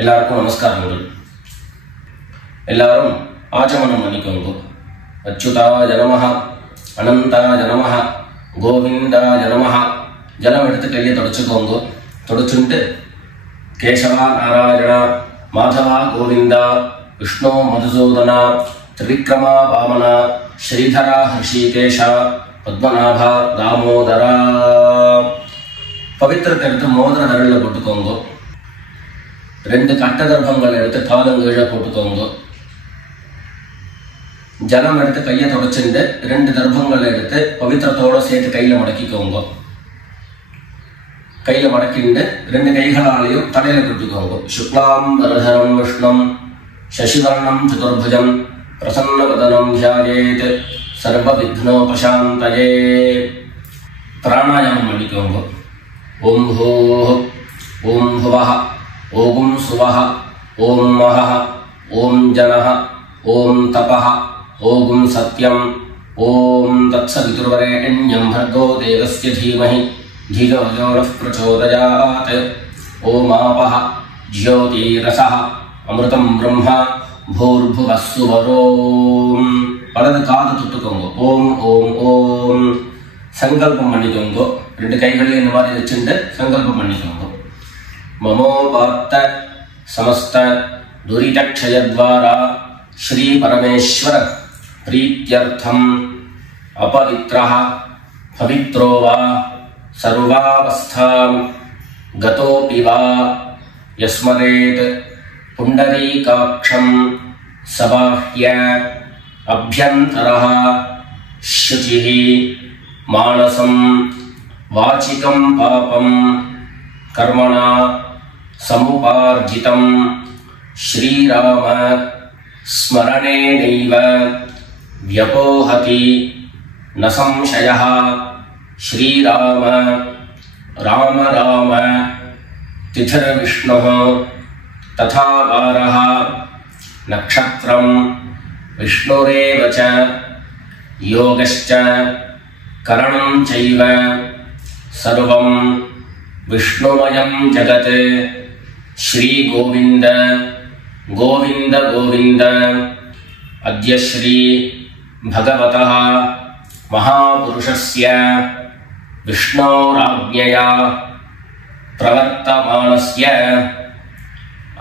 எல்லாருக்கும் நமஸ்காரங்கள். எல்லாரும் ஆச்சமனம் பண்ணிக்கோங்க. அச்சுதாய நமஹ, அனந்தாய நமஹ, கோவிந்தாய நமஹ. ஜலம் எடுத்து கையை தொடச்சுக்கோங்க. தொடச்சுட்டு கேசவா நாராயணா, மாதவா கோவிந்தா, விஷ்ணு மதுசூதனா, திரிவிக்ரமா வாமனா, ஸ்ரீதரா ஹிருஷிகேஷா, பத்மநாபா தாமோதரா. பவித்திரத்தை எடுத்து மோதிர விரலில் போட்டுக்கோங்க. 2 கட்ட கர்ப்பங்கள் எடுத்து காலங்கீழ போட்டுக்கோங்க. ஜலம் எடுத்து கையை தொடச்சுட்டு 2 கர்ப்பங்கள் எடுத்து பவித்திரத்தோட சேர்த்து கையில மடக்கிக்கோங்க. கையில மடக்கிண்டு 2 கைகளாலையும் தலையில கொடுத்துக்கோங்க. சுக்லாம் வரதரம் விஷ்ணம் சசிவர்ணம் சதுர்புஜம் பிரசன்னவதனம் தியாயேத் சர்வ விக்னோபசாந்தயே. பிராணாயாமம் பண்ணிக்கோங்க. ஓம் ஹோஹ், ஓம் ஹுவஹ, ஓம் சுவஹ, ஓம் மஹஹ, ஓம் ஜனஹ, ஓம் தபஹ, ஓம் சத்யம், ஓம் தத்சவிதுர்வரேண்யம் भर्गो देवस्य धीमहि धियो यो नः प्रचोदयात्. ஓம் ஆபஹ ஜ்யோதிரஸஹ அமிர்தம் பிரம்ம பூர்புவः சுவரோம். வலது காது தொட்டுக்கோங்க. ஓம் ஓம் ஓம். சங்கல்பம் பண்ணிக்கோங்க. 2 கைகளையும் இந்த மாதிரி வச்சுட்டு சங்கல்பம் பண்ணிக்கோங்க. மமோபாத்த சமஸ்த துரிதக்ஷயத்வாரா ஸ்ரீ பரமேஸ்வர பிரீத்யர்த்தம் அபவித்ரஹ பவித்ரோ வா சர்வாவஸ்தாம் கதோபி வா யஸ்மரேத் புண்டரீகாக்ஷம் சபாஹ்ய அப்யந்தரஹ சுசிஹி மானசம் வாசிகம் பாபம் கர்மணா சமுபார்ஜிதம் ஸ்ரீராம ஸ்மரணேனைவ வ்யபோஹதி ந சம்சயः. ஸ்ரீராம ராம ராம திதிர்விஷ்ணுः ததா வாரः நக்ஷத்ரம் விஷ்ணுரேவ ச யோகஸ்ச கரணம் சைவ சர்வம் விஷ்ணுமயம் ஜகத். ஸ்ரீ கோவிந்த கோவிந்த கோவிந்த. அத்ய ஸ்ரீ பகவதः மகாபுருஷஸ்ய விஷ்ணோராஜ்ஞயா பிரவர்த்தமானஸ்ய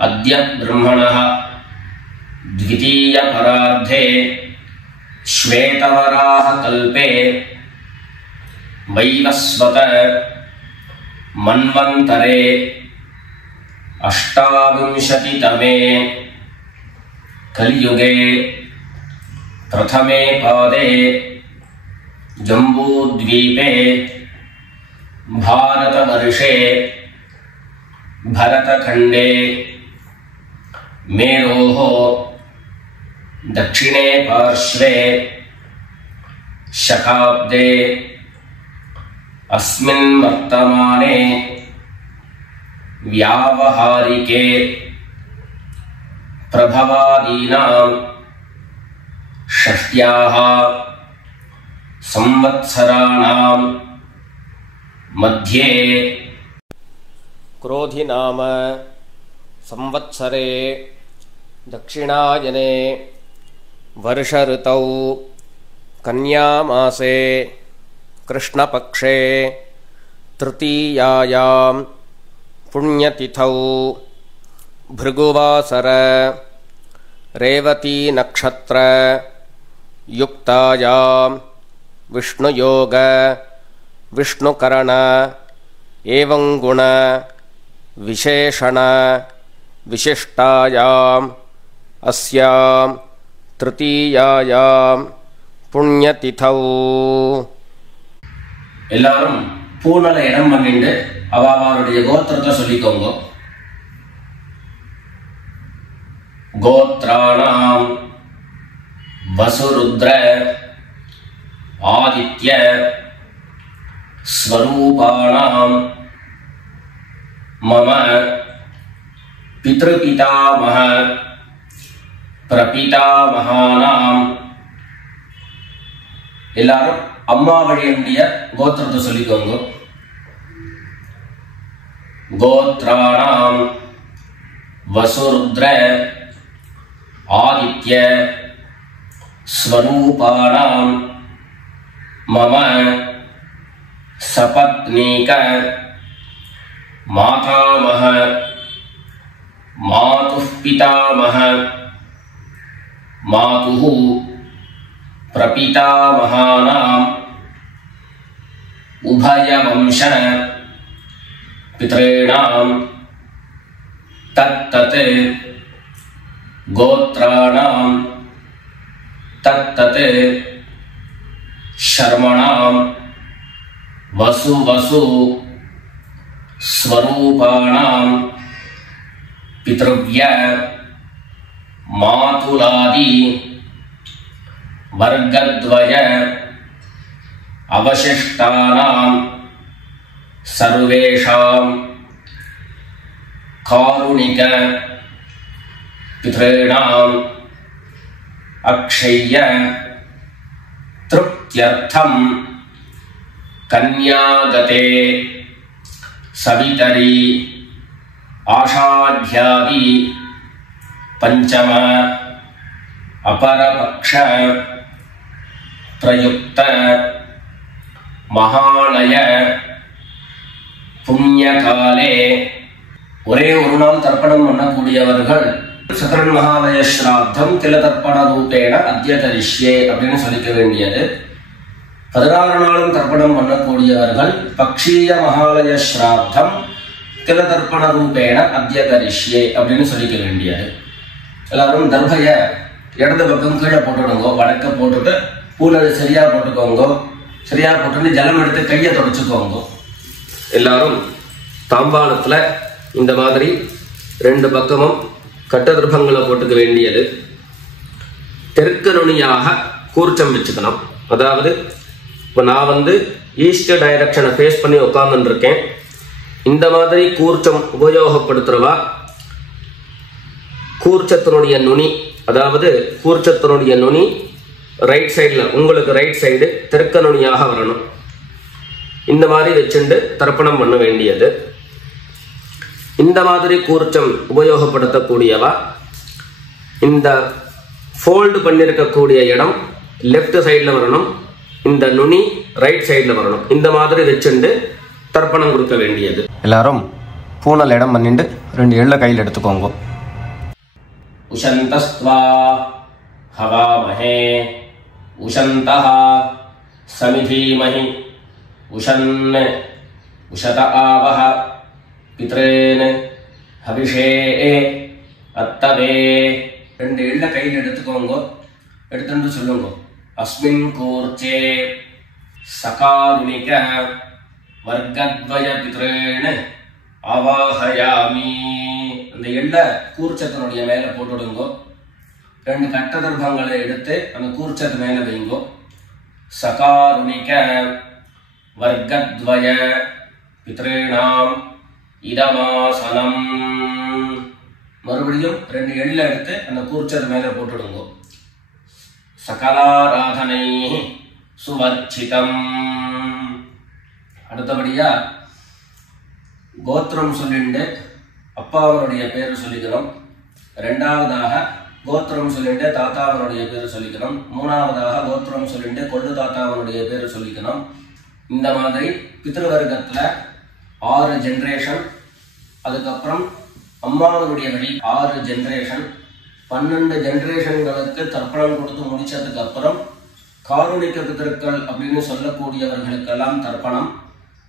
அத்ய பிரம்மணः த்விதீய பரார்த்தே ஸ்வேதவராஹ கல்பே வைவஸ்வத மன்வந்தரே அஷ்டாவிம்சதிதமே கலியுகே பிரதமே பாதே ஜம்பூத்வீபே பாரதவர்ஷே பரதகண்டே மேரோः தட்சிணே பார்ஷ்வே சகாப்தே अस्मिन् वर्तमाने व्यावहारिके प्रभवादीनां षष्ट्याः संवत्सराणां मध्ये क्रोधि नाम संवत्सरे दक्षिणायने वर्ष ऋतौ कन्यामासे कृष्णपक्षे तृतीयायां पुण्यतिथौ भृगुवासर रेवती नक्षत्र युक्तायां विष्णुयोग विष्णुकरण एवं गुण विशेषण विशिष्टायाम् अस्यां तृतीयायां पुण्यतिथौ. எல்லாரும் பூனல இடம் பண்ணிட்டு அவருடைய கோத்திரத்தை சொல்லிக்கோங்க. கோத்ராணாம் வசுருத்ர ஆதித்ய ஸ்வரூபாணாம் மம பித்ருபிதாமஹ பிரபிதாமஹானாம். எல்லாரும் அம்மா வழியுடைய கோத்திரத்தை சொல்லிக்கோங்க. கோத்ராணாம் वसुरुद्र आदित्य स्वरूपाणां मम सपत्नीक मातामह मातुः पितामह मातुः प्रपितामहानां उभयवंश पितॄणां तत्तत् गोत्राणां तत्तत् शर्मणां वसु स्वरूपाणां पितृव्य मातुलादि वर्गद्वय अवशिष्टानां सर्वेषां कारुणिक पितॄणां अक्षय्य तृप्त्यर्थं कन्यागते सवितरी आषाढ्यादि पंचम अपरपक्ष प्रयुक्त महानय पुण्यकाले ஒரே ஒரு நாள் தர்ப்பணம் பண்ணக்கூடியவர்கள் சக்கரன் மகாலய ஸ்ராத்தம் தில தர்ப்பண ரூபேண அத்ய கரிஷ்யே அப்படின்னு சொல்லிக்க வேண்டியது. 16 நாளும் தர்ப்பணம் பண்ணக்கூடியவர்கள் பக்ஷீய மகாலய ஸ்ராத்தம் தில தர்ப்பண ரூபேண அத்ய கரிஷ்யே அப்படின்னு சொல்லிக்க வேண்டியது. எல்லாரும் தர்பைய இடது பக்கம் கீழே போட்டுடுங்க, வடக்க போட்டுட்டு பூனை சரியா போட்டுக்கோங்க. சரியா போட்டு ஜலம் எடுத்து கையை தொடச்சுக்கோங்க. எல்லாரும் தாம்பாளத்துல இந்த மாதிரி 2 பக்கமும் கட்ட திருப்பங்களை போட்டுக்க வேண்டியது. தெற்கு நுனியாக கூர்ச்சம் வச்சுக்கணும். அதாவது இப்போ நான் ஈஸ்ட் டைரக்ஷனை ஃபேஸ் பண்ணி உட்கார்ந்துட்டு இருக்கேன். இந்த மாதிரி கூர்ச்சம் உபயோகப்படுத்துறவா கூர்ச்சத்தினுடைய நுனி, அதாவது கூர்ச்சத்தினுடைய நுனி ரைட் சைடில், உங்களுக்கு ரைட் சைடு தெற்கு நுனியாக வரணும். இந்த மாதிரி வச்சுட்டு தர்ப்பணம் பண்ண வேண்டியது. இந்த மாதிரி கூர்ச்சம் உபயோகப்படுத்தக்கூடியவா இந்த ஃபோல்டு பண்ணியிருக்கக்கூடிய இடம் லெஃப்ட் சைடில் வரணும், இந்த நுனி ரைட் சைடில் வரணும். இந்த மாதிரி வச்சுட்டு தர்ப்பணம் கொடுக்க வேண்டியது. எல்லாரும் பூனல் இடம் பண்ணிட்டு 2 எள்ள கையில் எடுத்துக்கோங்க. உஷந்தஸ்த்வா ஹவாமஹே உஷந்தஹ சமிதீமஹி உஷன் உஷத ஆவஹ பித்ரேன் ஹவிஷே அத்தவே. 2 எள்ள கையில் எடுத்துக்கோங்க. எடுத்துட்டு சொல்லுங்க, அஸ்மின் கூர்ச்சே சகாருணிக வர்க்கத்வய பித்ரேன் அவாஹயாமி. அந்த எள்ள கூர்ச்சத்தினுடைய மேல போட்டுடுங்க. 2 கட்ட தர்ப்பங்களை எடுத்து அந்த கூர்ச்சத்து மேல வைங்கோ. சகாருணிக வர்க்கத்வய பித்ரேணாம் இதமாசனம். மறுபடியும் 2 எள்ள எடுத்து அந்த கூர்ச்சத்து மேல போட்டுடுங்க. சகலாராதனை சுவர்ச்சிதம். அடுத்தபடியா கோத்திரம் சொல்லிண்டு அப்பாவனுடைய பேர் சொல்லிக்கணும். 2வதாக கோத்திரம் சொல்லிட்டு தாத்தாவனுடைய பேர் சொல்லிக்கணும். 3வதாக கோத்திரம் சொல்லிட்டு கொள்ளு தாத்தாவனுடைய பேர் சொல்லிக்கணும். இந்த மாதிரி பித்ருவர்க்கத்துல 6 ஜெனரேஷன், அதுக்கப்புறம் அம்மாவனுடைய வழி 6 ஜெனரேஷன், 12 ஜெனரேஷன்களுக்கு தர்ப்பணம் கொடுத்து முடிச்சதுக்கு அப்புறம் காருணிக பிதர்கள் அப்படின்னு சொல்லக்கூடியவர்களுக்கெல்லாம் தர்ப்பணம்.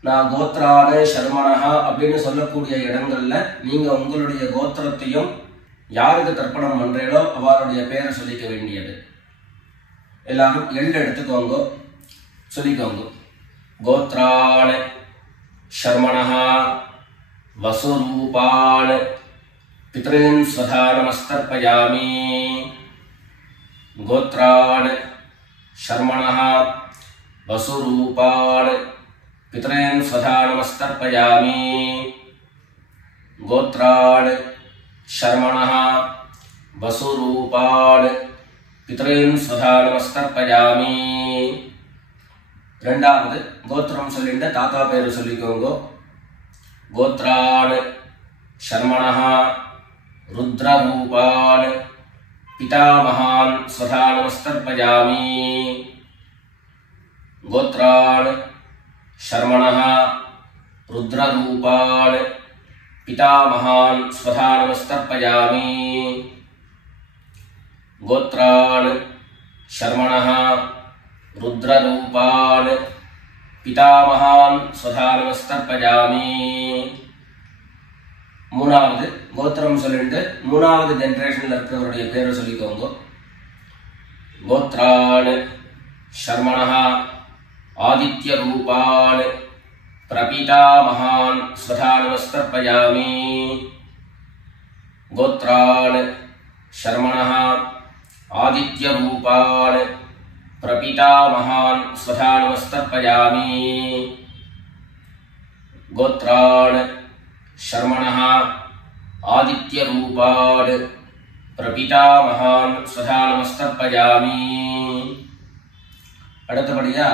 நான் கோத்ரான சர்மனஹா அப்படின்னு சொல்லக்கூடிய இடங்கள்ல நீங்க உங்களுடைய கோத்திரத்தையும் யாருக்கு தர்ப்பணம் பண்றீங்களோ அவருடைய பேரை சொல்லிக்க வேண்டியது. எல்லாரும் எள்ளு எடுத்துக்கோங்க, சொல்லிக்கோங்க. கோத்ரான शर्मणः वसुरूपान् पितॄन् स्वधा नमस्तर्पयामि। गोत्रान् शर्मणः वसुरूपान् पितॄन् स्वधा नमस्तर्पयामि। गोत्रान् शर्मणः वसुरूपान् पितॄन् स्वधा नमस्तर्पयामि। ரெண்டாவது கோத்திரம் சொல்லிட்டு தாத்தா பேரு சொல்லிக்கோங்க. கோத்ரான் சர்மணஹ रुद्ररूपान् पितामहान् स्वधा नमस्तर्पयामि। गोत्रान् शर्मणः रुद्ररूपान् पितामहान् स्वधा नमस्तर्पयामि। गोत्रान् शर्मणः रुद्ररूपान् पितामहान् स्वधा नमस्तर्पयामि। மூணாவது கோத்திரம் சொல்லிட்டு மூணாவது ஜெனரேஷன்ல இருக்கிறவருடைய பேரை சொல்லிக்கோங்க. கோத்ரான் சர்மணः ஆதித்ய ரூபான் பிரபிதாமகான் ஸ்வதா நமஸ்தர்ப்பயாமி. கோத்ரான் சர்மணः ஆதித்ய ரூபான் பிரபிதாமகான் ஸ்வதா நமஸ்தர்ப்பயாமி. கோத்ரான் शर्मणः आदित्य रूपान् प्रपितामहान् स्वधा नमस्तर्पयामि. அடுத்தபடியா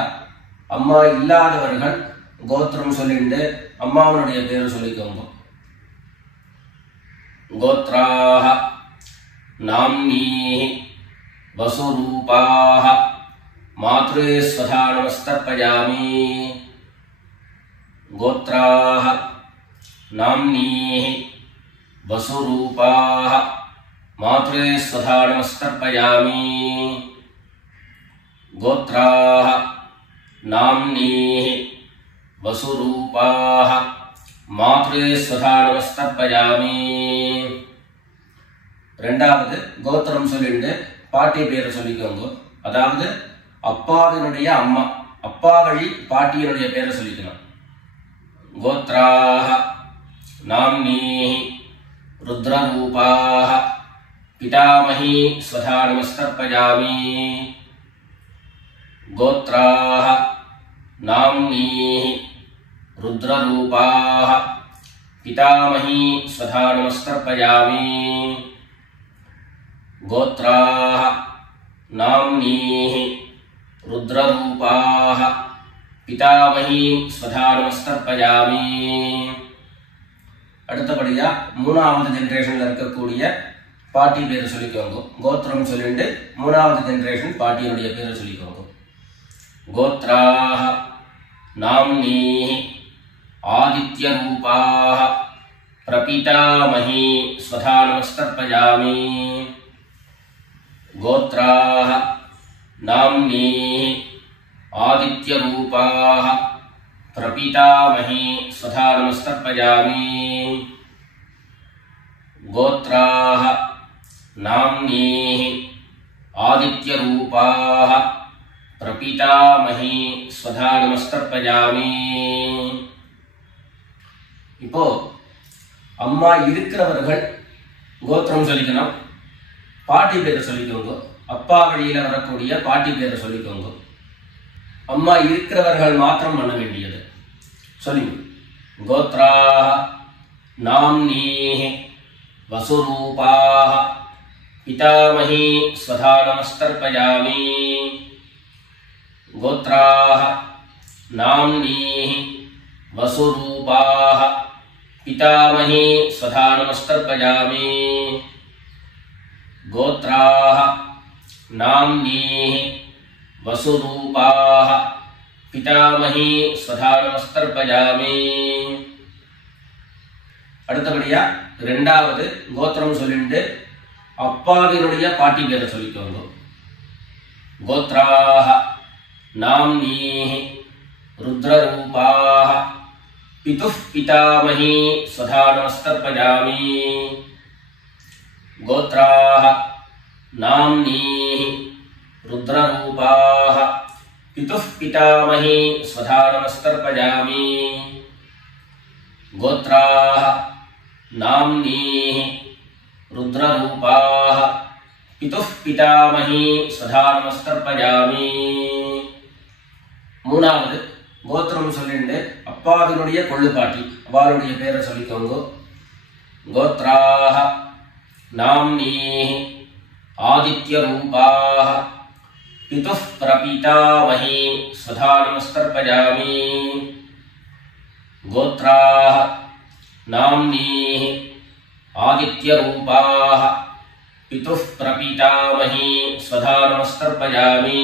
அம்மா இல்லாதவர்கள் கோத்திரம் சொல்லிட்டு அம்மாவனுடைய பேரு சொல்லிக்கோங்க. கோத்ராஹ நாம்னீஹ வசுரூபாஹ மாத்ரே ஸ்வதா நமஸ்தர்ப்பயாமி. கோத்ராஹ नाम्नीः वसुरूपाः मात्रे स्वधा नमस्तर्पयामि. गोत्राः नाम्नीः वसुरूपाः मात्रे स्वधा नमस्तर्पयामि. ரெண்டாவது கோத்திரம் சொல்லிட்டு பாட்டி பேரை சொல்லிக்கோங்க. அதாவது அப்பாவினுடைய அம்மா, அப்பா வழி பாட்டியினுடைய பேரை சொல்லிக்கணும். கோத்ராஹ नाम्नीः रुद्ररूपाः पितामही स्वधा नमस्तर्पयामि. गोत्राः नाम्नीः रुद्ररूपाः पितामही स्वधा नमस्तर्पयामि. गोत्राः नाम्नीः रुद्ररूपाः पितामही स्वधा नमस्तर्पयामि. அடுத்தபடியா மூணாவது ஜெனரேஷன்ல இருக்கக்கூடிய பாட்டி பேரை சொல்லிக்கோங்க. கோத்திரம் சொல்லிட்டு மூணாவது ஜெனரேஷன் பாட்டியினுடைய பேரை சொல்லிக்கோங்க. கோத்ராஹ நாம்னீஹ ஆதித்ய ரூபாஹ பிரபிதாமஹி ஸ்வதா நமஸ்தர்ப்பயாமி. கோத்ராஹ நாம்னீஹ ஆதித்ய ரூபாஹ प्रपितामही स्वधा नमस्तर्पयामि. गोत्राः नाम्नीः आदित्य रूपाः प्रपितामही स्वधा नमस्तर्पयामि. இப்போ அம்மா இருக்கிறவர்கள் கோத்திரம் சொல்லிக்கணும், பாட்டி பேரை சொல்லிக்கோங்க. அப்பா வழியில வரக்கூடிய பாட்டி பேரை சொல்லிக்கோங்க. அம்மா இருக்கிறவர்கள் மாத்திரம் பண்ண வேண்டியது சொல்லுங்க. கோத்ராஹ நாம்னீஹ வசுரூபாஹ பிதாமஹி ஸ்வதா நமஸ்தர்ப்பயாமி. கோத்ராஹ நாம்னீஹ வசுரூபாஹ பிதாமஹி ஸ்வதா நமஸ்தர்ப்பயாமி. கோத்ராஹ நாம்னீஹ वसुरूपाः पितामही स्वधा नमस्तर्पयामि. அடுத்தபடியா இரண்டாவது கோத்திரம் சொல்லிட்டு அப்பாவினுடைய பாட்டி பேரை சொல்லிக்கோங்க. கோத்ராஹ நாம்னீஹ रुद्ररूपाः पितुः पितामही स्वधा नमस्तर्पयामि. गोत्राः नाम्नीः रुद्ररूपाः पितुः पितामही स्वधा नमस्तर्पयामि. गोत्राः नाम्नीः रुद्ररूपाः पितुः पितामही स्वधा नमस्तर्पयामि. மூணாவது கோத்திரம் சொல்லிட்டு அப்பாவினுடைய கொள்ளுப்பாட்டி அவளுடைய பேரை சொல்லிக்கோங்க. கோத்ராஹ நாம்னீஹ ஆதித்ய ரூபாஹ पितुः प्रपितामही स्वधा नमस्तर्पयामि. गोत्राः नाम्नीः आदित्यरूपाः पितुः प्रपीतामही स्वधा नमस्तर्पयामि।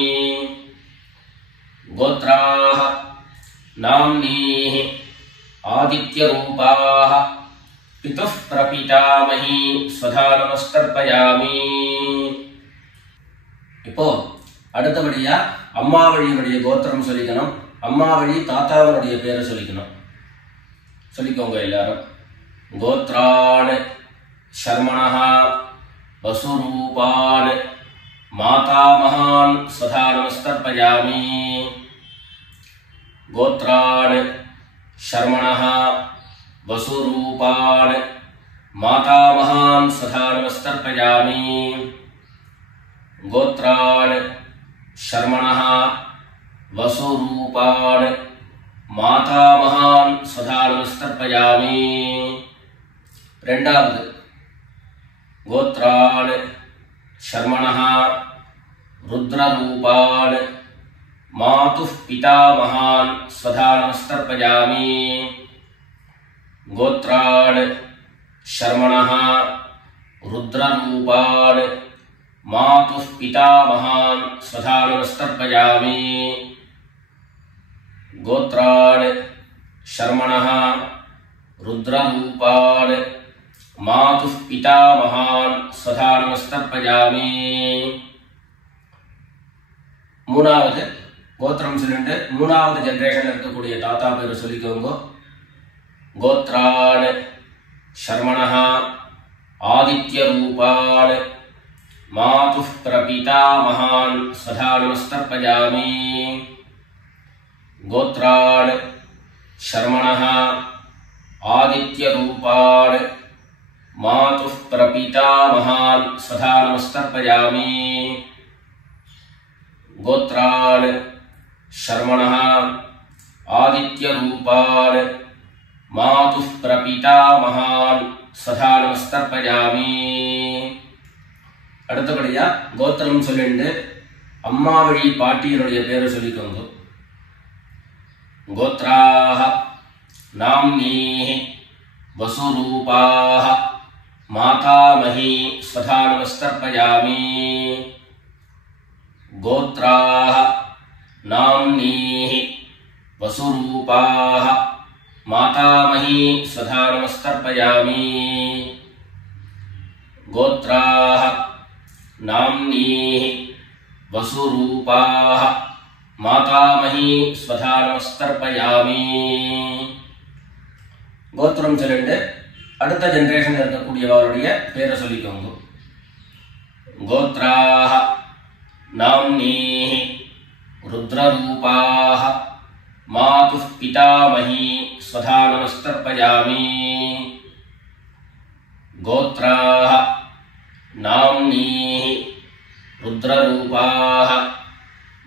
गोत्राः नाम्नीः आदित्यरूपाः पितुः प्रपीतामही स्वधा नमस्तर्पयामि। இப்போ அடுத்தபடியா அம்மா வழியினுடைய கோத்திரம் சொல்லிக்கணும். அம்மா வழி தாத்தாவனுடைய பேரை சொல்லிக்கணும். சொல்லிக்கோங்க எல்லாரும். கோத்ரான் शर्मणः वसुरूपान् मातामहान् स्वधा नमस्तर्पयामि। गोत्रान् शर्मणः वसुरूपान् मातामहान् स्वधा नमस्तर्पयामि। गोत्रान् शर्मणः वसुरूपान् मातामहान् स्वधा नमस्तर्पयामि। ரெண்டாவது गोत्रान् शर्मणः रुद्ररूपान् मातुः पितामहान् स्वधा नमस्तर्पयामि। गोत्रान् शर्मणः रुद्ररूपान् मातुः पितामहान् स्वधा नमस्तर्पयामि। गोत्रान् शर्मणः रुद्ररूपान् मातुः पितामहान् स्वधा नमस्तर्पयामि। மூணாவது கோத்திரம் சொல்லிட்டு மூணாவது ஜெனரேஷன்ல இருக்கக்கூடிய தாத்தா பேரை சொல்லிக்கோங்க. கோத்ரான் शर्मणः आदित्यरूपान् मातुः प्रपीतामहान् स्वधा नमस्तर्पयामि। गोत्रान् शर्मणः आदित्यरूपान् मातुः प्रपीतामहान् स्वधा नमस्तर्पयामि। गोत्रान् शर्मणः आदित्यरूपान् मातुः प्रपीतामहान् स्वधा नमस्तर्पयामि। அடுத்தபடியா கோத்திரம் சொல்லிட்டு அம்மா வழி பாட்டியனுடைய பேரை சொல்லிக்கோங்க. गोत्राः नाम्नीः वसुरूपाः मातामही स्वधा नमस्तर्पयामि। गोत्राः नाम्नीः वसुरूपाः मातामही स्वधा नमस्तर्पयामि। गोत्राः नाम्नीः वसुरूपाः मातामही स्वधा नमस्तर्पयामि। கோத்திரம் சொல்லிட்டு அடுத்த ஜெனரேஷன்ல இருக்கக்கூடியவருடைய பேரை சொல்லிக்கோங்க. கோத்ராः नाम्नीः रुद्ररूपाः मातुः पितामही स्वधा नमस्तर्पयामि। गोत्राः नाम्नीः रुद्ररूपाः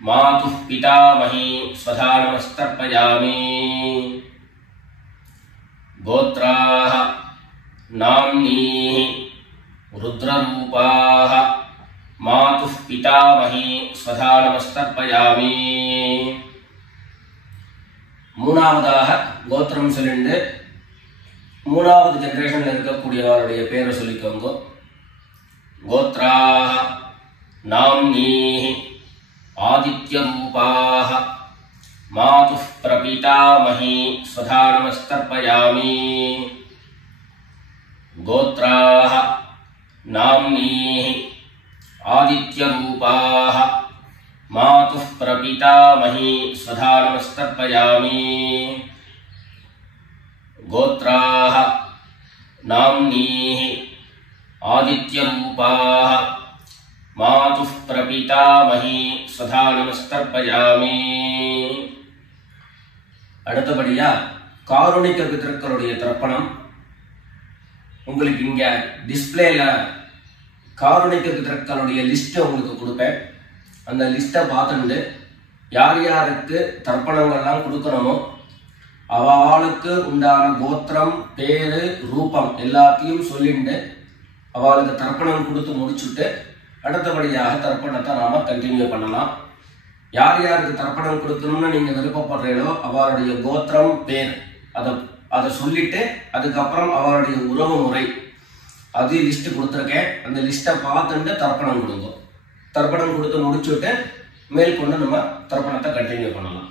मातुः पितामही स्वधा नमस्तर्पयामि। गोत्राः नाम्नीः रुद्ररूपाः मातुः पितामही स्वधा नमस्तर्पयामि। மூணாவதாக கோத்திரம் சொல்லிட்டு மூணாவது ஜெனரேஷன்ல இருக்கக்கூடியவருடைய பேரை சொல்லிக்கோங்க. गोत्राः नाम्नीः आदित्यरूपाः मातुः प्रपीतामही स्वधा नमस्तर्पयामि। गोत्राः नाम्नीः आदित्यरूपाः मातुः प्रपीतामही स्वधा नमस्तर्पयामि। गोत्राः नाम्नीः आदित्यरूपाः मातुः प्रपीतामही स्वधा नमस्तर्पयामि। அடுத்தபடியா காருணிக பிதர்களுடைய தர்ப்பணம். உங்களுக்கு இங்க டிஸ்பிளேல காருணிக பிதர்களுடைய லிஸ்ட் உங்களுக்கு கொடுப்பேன். அந்த லிஸ்ட்டை பார்த்துட்டு யார் யாருக்கு தர்ப்பணங்கள்லாம் கொடுக்கணுமோ அவளுக்கு உண்டான கோத்திரம் பேரு ரூபம் எல்லாத்தையும் சொல்லிட்டு அவளுக்கு தர்ப்பணம் கொடுத்து முடிச்சுட்டு அடுத்தபடியாக தர்ப்பணத்தை நாம கண்டினியூ பண்ணலாம். யார் யாருக்கு தர்ப்பணம் கொடுக்கணும்னு நீங்க விருப்பப்படுறீங்களோ அவருடைய கோத்திரம் பேர் அதை சொல்லிட்டு அதுக்கப்புறம் அவருடைய உறவு முறை அது லிஸ்ட் கொடுத்துருக்கேன். அந்த லிஸ்ட்டை பார்த்துட்டு தர்ப்பணம் கொடுங்க. தர்ப்பணம் கொடுத்து முடிச்சுட்டு மேற்கொண்டு நம்ம தர்ப்பணத்தை கண்டினியூ பண்ணலாம்.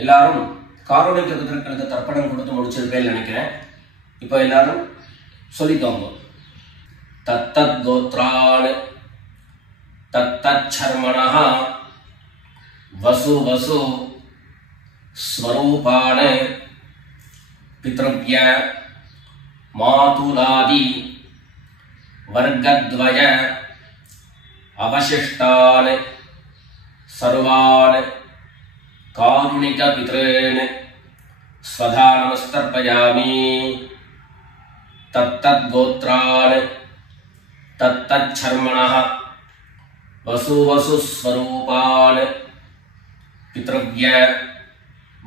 எல்லாரும் காரணிக பிதர்களுக்கு தர்ப்பணம் கொடுத்து முடிச்சிருப்பேன்னு நினைக்கிறேன். இப்போ எல்லாரும் சொல்லிக்கோங்க. தத்தத் கோத்ரான் தத்தத் சர்மணஹ வசு வசு ஸ்வரூபான் பித்ருவ்ய மாதுலாதி வர்க்கத்வய அவசிஷ்டான் சர்வான் காருணிக பித்ரேன் ஸ்வதா நமஸ்தர்ப்பயாமி. தத்தத் கோத்ரான் தத்தத் சர்மணஹ வசு வசு ஸ்வரூபான் பித்ருவ்ய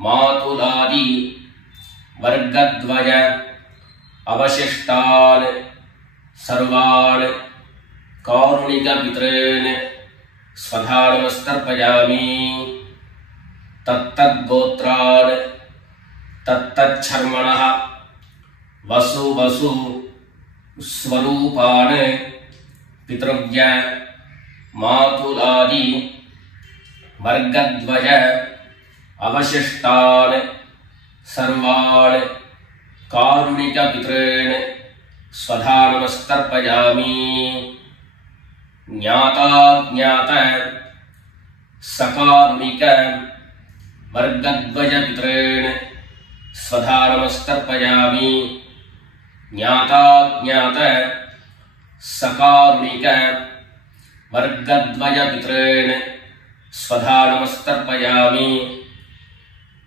மாதுலாதி வர்க்கத்வய அவசிஷ்டான் சர்வான் காருணிக பித்ரேன் ஸ்வதா நமஸ்தர்ப்பயாமி. தத்தத் கோத்ரான் தத்தத் சர்மணஹ வசு வசு ஸ்வரூபான் பித்ருவ்ய மாதுலாதி வர்க்கத்வய அவசிஷ்டான் சர்வான் காருணிக பித்ரேன் ஸ்வதா நமஸ்தர்ப்பயாமி. ஞாதா ஞாத சகாருணிக வர்க்கத்வய பித்ரேன் ஸ்வதா நமஸ்தர்ப்பயாமி. ஞாதா ஞாத சகாருணிக வர்க்கத்வய பித்ரேன் ஸ்வதா நமஸ்தர்ப்பயாமி.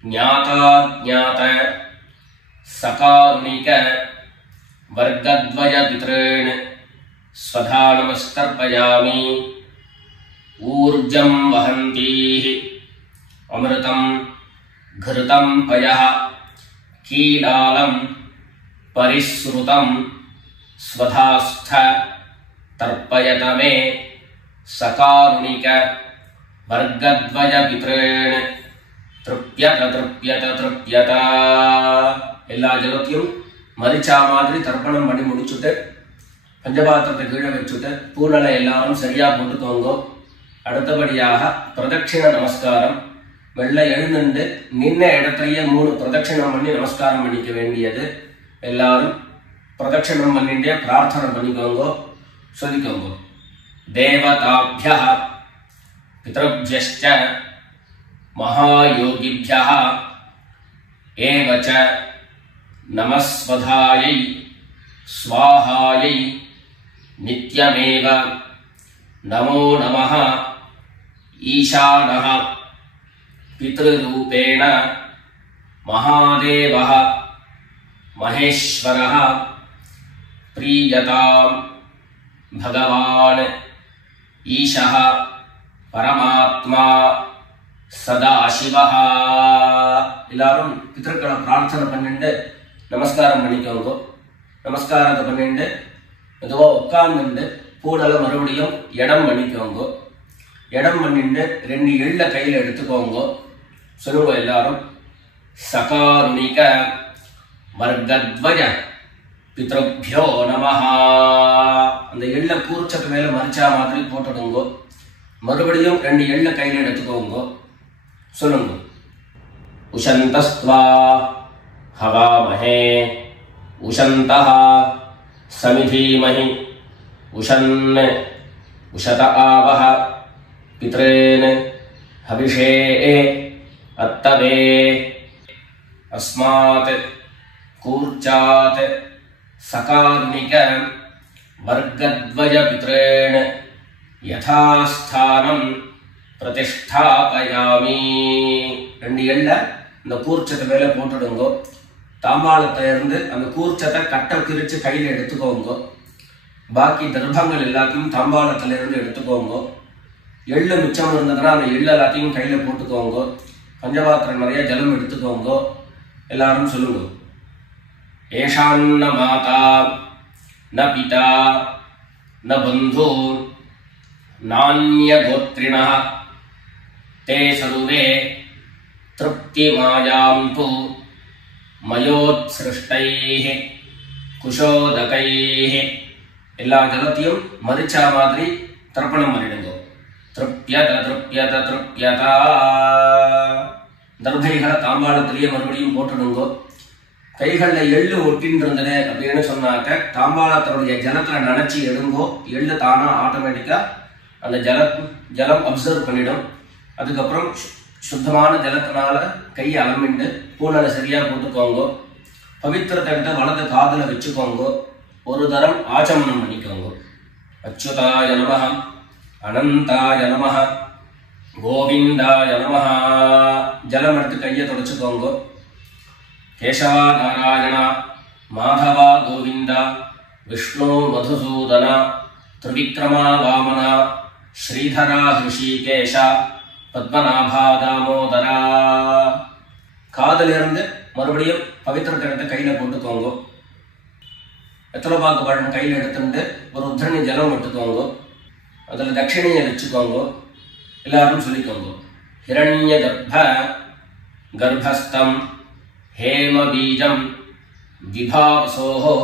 ஞாதா ஞாத சகாருணிக वर्गद्वय पितॄन् स्वधा नमस्कर्पयामि। ऊर्जं वहन्तीः अमृतं घृतं पयः कीलालं परिसृतं स्वधास्थ तर्पयत मे सकारुणिक वर्गद्वय पितॄन् तृप्यत तृप्यत तृप्यत। எல்லா ஜலத்தையும் மரிச்சா மாதிரி தர்ப்பணம் பண்ணி முடிச்சுட்டு பஞ்சபாத்திரத்தை கீழே வச்சுட்டு பூனலை எல்லாரும் சரியா போட்டுக்கோங்க. அடுத்தபடியாக பிரதட்சிண நமஸ்காரம். வெள்ளை எழுந்துண்டு நின்ன இடத்தையே 3 பிரதட்சிணம் பண்ணி நமஸ்காரம் பண்ணிக்க வேண்டியது. எல்லாரும் பிரதட்சிணம் பண்ணிட்டே பிரார்த்தனை பண்ணிக்கோங்க, சொல்லிக்கோங்க. தேவதாभ्यः பித்ருभ्यश्च महायोगिभ्यः एव च नमस्वधायै स्वाहायै नित्यमेव नमो नमः। ईशानः पितृरूपेण महादेवः महेश्वरः प्रीयतां भगवान् ईशः परमात्मा सदाशिवः। எல்லாரும் பிதர்களை பிரார்த்தனை பண்ணிட்டு நமஸ்காரம் பண்ணிக்கோங்க. நமஸ்காரத்தை பண்ணிட்டு மெதுவா உட்கார்ந்துட்டு பூனலை மறுபடியும் இடம் பண்ணிக்கோங்க. இடம் பண்ணிட்டு 2 எள்ள கையில எடுத்துக்கோங்க. சொல்லுங்க எல்லாரும். சகாருணிக வர்கத்வய பித்ருभ्यो நமஹ. அந்த எள்ள கூர்ச்சத்து மேல மரிச்சா மாதிரி போட்டுடுங்க. மறுபடியும் 2 எள்ள கையில எடுத்துக்கோங்க. சொல்லுங்க. உஷந்தஸ்த்வா ஹவாமஹே உஷந்தஹ சமிதீமஹி உஷன் உஷத ஆவஹ பித்ரேன் ஹவிஷே அத்தவே. அஸ்மாத் கூர்ச்சாத் சகாருணிக வர்கத்வய பித்ரேன் யதாஸ்தானம் பிரதிஷ்டாபயாமி. 2 எள்ள இந்த கூர்ச்சத்தை மேல போட்டுடுங்க. தாம்பாளத்தை இருந்து அந்த கூர்ச்சத்தை கட்ட பிரிச்சு கையில எடுத்துக்கோங்க. பாக்கி தர்ப்பங்கள் எல்லாத்தையும் தாம்பாளத்துல இருந்து எடுத்துக்கோங்க. எள்ளு மிச்சம் இருந்ததுன்னா அந்த எள்ளு எல்லாத்தையும் கையில போட்டுக்கோங்க. பஞ்சபாத்திரம் நிறைய ஜலம் எடுத்துக்கோங்க. எல்லாரும் சொல்லுங்க. ஏஷான்ன மாதா ந பிதா ந பந்து நான்ய கோத்ரிணः ते सर्वे तृप्तिमायान्तु மயோத்ஸ்ருஷ்டைஹ குஷோதகைஹ. எல்லா ஜலத்தையும் மரிச்சா மாதிரி தர்ப்பணம் பண்ணிடுங்க. திருப்யத திருப்யத திருப்யதா. தர்பைகளை தாம்பாளத்திலேயே மறுபடியும் போட்டுடுங்க. கைகள்ல எள்ளு ஒட்டின்னு இருந்தது அப்படின்னு சொன்னாக்க தாம்பாளத்தினுடைய ஜலத்துல நினைச்சு எடுங்கோ. எள்ளு தானா ஆட்டோமேட்டிக்கா அந்த ஜலம் அப்சர்வ் பண்ணிடும். அதுக்கப்புறம் சுத்தமான ஜலத்தினால கையை அலம்பிண்டு பூனலை சரியா போட்டுக்கோங்க. பவித்திரத்தை எடுத்து வலது காதுல வச்சுக்கோங்க. ஒரு தரம் ஆச்சமனம் பண்ணிக்கோங்க. அச்சுதாய நமஹ அனந்தாய நமஹ கோவிந்தாய நமஹ. ஜலம் எடுத்து கையை தொடச்சுக்கோங்க. கேசவா நாராயணா மாதவா கோவிந்தா விஷ்ணு மதுசூதனா திரிவிக்ரமா வாமனா ஸ்ரீதரா ஹிருஷிகேஷா பத்மநாபா தாமோதரா. காதல இருந்து மறுபடியும் பவித்திரத்தை எடுத்து கையில போட்டுக்கோங்க. எத்தனை பாக்கு பழம் கையில எடுத்துட்டு ஒரு உத்தரணி ஜலம் எடுத்துக்கோங்க. அதுல தட்சிணையை வச்சுக்கோங்க. எல்லாரும் சொல்லிக்கோங்க. ஹிரண்ய கர்ப்ப கர்ப்பஸ்தம் ஹேம பீஜம் விபாவசோஹோ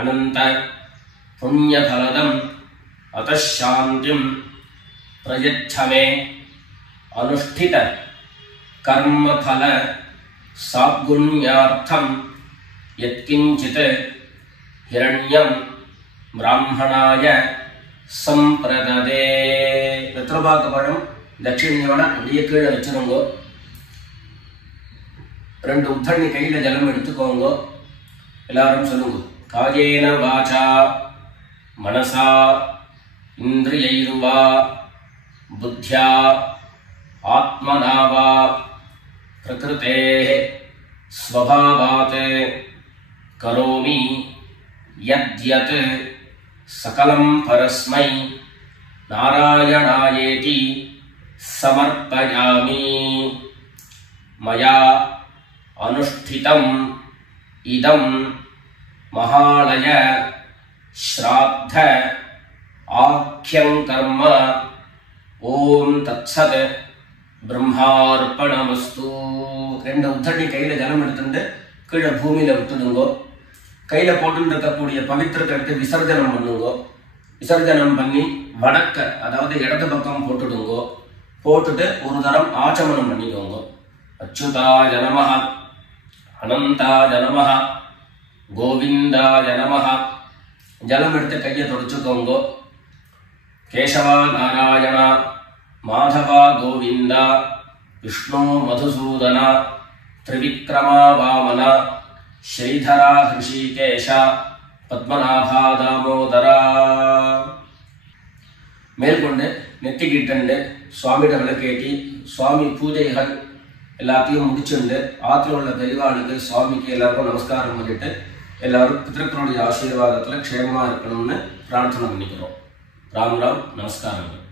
அனந்த புண்ணியபலதம் அதாந்திம் பிரயச்சமே अनुष्ठित कर्म फल सागुण्यार्थम यत्किंचित हिरण्यम ब्राह्मणाय संप्रददे. வெத்தலைபாக்கு பழம் தட்சிணையோட அப்படியே கீழே வச்சிருங்க. 2 உத்தரணி கையில ஜலம் எடுத்துக்கோங்க. எல்லாரும் சொல்லுங்க. காயேன வாசா மனசா இந்திரியைர்வா புத்தியா ஆத்மனாவா பிரகிருதேஹ ஸ்வபாவாத் கரோமி யத்யத் சகலம் பரஸ்மை நாராயணாயேதி சமர்ப்பயாமி மயா அனுஷ்டிதம் இதம் மகாலய ஸ்ராத்த ஆக்யம் கர்ம ஓம் தத்சத் பிரம்மார்ப்பணமஸ்து. ரெண்டு உத்தண்ணி கையில ஜலம் எடுத்துட்டு கீழே பூமியில விட்டுடுங்கோ. கையில போட்டு இருக்கக்கூடிய பவித்திரத்தை எடுத்து விசர்ஜனம் பண்ணுங்கோ. விசர்ஜனம் பண்ணி வடக்க அதாவது இடது பக்கம் போட்டுடுங்கோ. போட்டுட்டு ஒரு தரம் ஆச்சமனம் பண்ணிக்கோங்க. அச்சுதாய நமஹ, அனந்தாய நமஹ, கோவிந்தாய நமஹ. ஜலம் எடுத்து கையை தொடச்சுக்கோங்க. கேசவா நாராயண, மாதவா கோவிந்தா, விஷ்ணு மதுசூதன, திரிவிக்ரமா வாமன, ஸ்ரீதரா ஹிருஷிகேஷ, பத்மநாபா தாமோதரா. மேற்கொண்டு நெத்திக்கிட்டு சுவாமியிட விளக்கேற்றி சுவாமி பூஜைகள் எல்லாத்தையும் முடிச்சுண்டு ஆற்றுல உள்ள பெரியவாளுக்கு சுவாமிக்கு எல்லாருக்கும் நமஸ்காரம் பண்ணிட்டு எல்லாரும் பிதர்களுடைய ஆசீர்வாதத்தில் க்ஷேமமாக இருக்கணும்னு பிரார்த்தனை பண்ணிக்கிறோம். ராம் ராம், நமஸ்காரங்கள்.